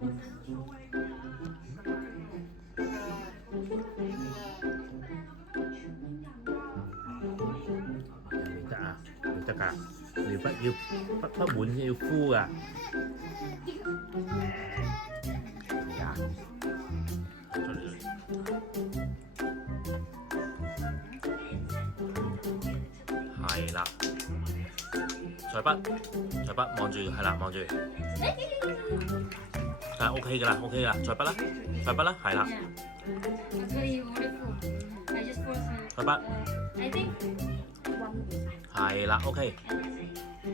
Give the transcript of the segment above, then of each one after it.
未得啊，未得㗎，要不滿先要敷㗎。係啊，係啦，彩筆望住係啦，望住，係 OK 㗎啦，OK 㗎啦，彩筆啦，係啦，彩筆係啦 ，OK，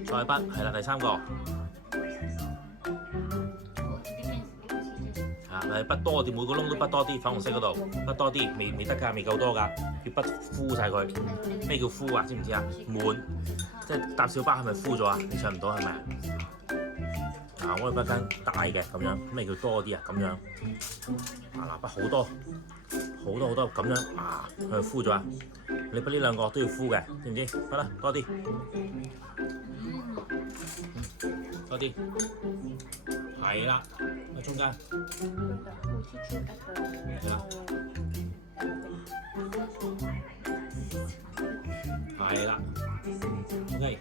彩筆係啦，第三個啊，係筆多啲，每個窿都筆多啲，粉紅色嗰度筆多啲，未得㗎，未夠多㗎，要筆敷晒佢。咩叫敷啊？知唔知啊？滿，即係搭小巴係咪敷咗啊？你上唔到係咪啊？嗱，我哋筆間大嘅咁樣，咩叫多啲啊？咁樣啊，筆好多咁樣啊，佢敷咗啊！你筆呢兩個都要敷嘅，知唔知？得啦，多啲，係啦，喺中間，係啦，係啦 ，OK，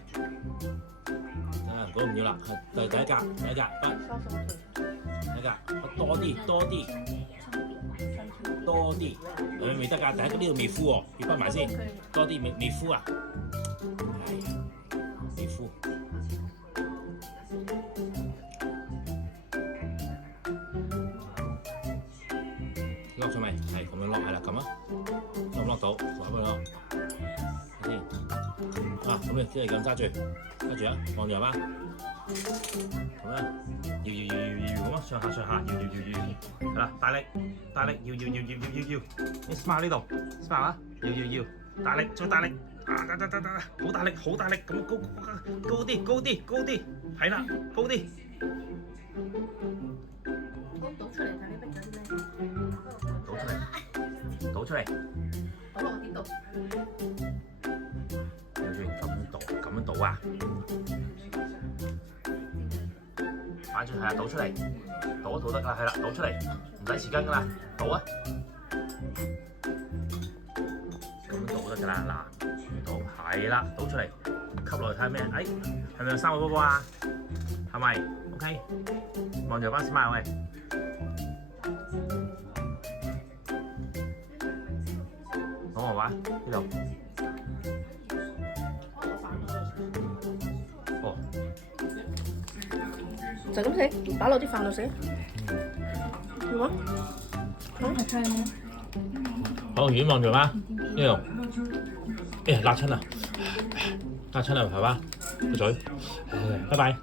啊，嗰個唔要啦，係第一格筆，第一格，多啲，你未得㗎，第一個呢度未敷喎，要筆埋先，多啲未敷啊，係，未敷。落咗未？係咁樣落，係啦，咁啊，落唔落到？落唔落？睇先。啊，咁你即係咁揸住啊，望住係嘛？咁啊，搖咁啊，上下，搖，係啦，大力，搖，你 smile 呢度 ，smile 啊，搖，大力，再大力，啊，得，好大力，咁高啲，係啦，高啲。倒出嚟睇你逼咗啲咩？倒出嚟，倒落邊度？咁樣倒啊！反轉係啊，倒出嚟，倒得㗎，係啦，倒出嚟，唔使匙羹㗎啦，倒啊！咁樣倒得㗎啦，嗱，倒係啦，倒出嚟，吸落去睇下咩？哎，係咪有3個波波啊？係咪 ？OK， 望住班 smile 喂。講我話呢度。哦，就咁食，擺落啲飯度食。好啊，好，遠望住嗎？呢度，哎呀，辣親啦，係嘛？個嘴，拜拜。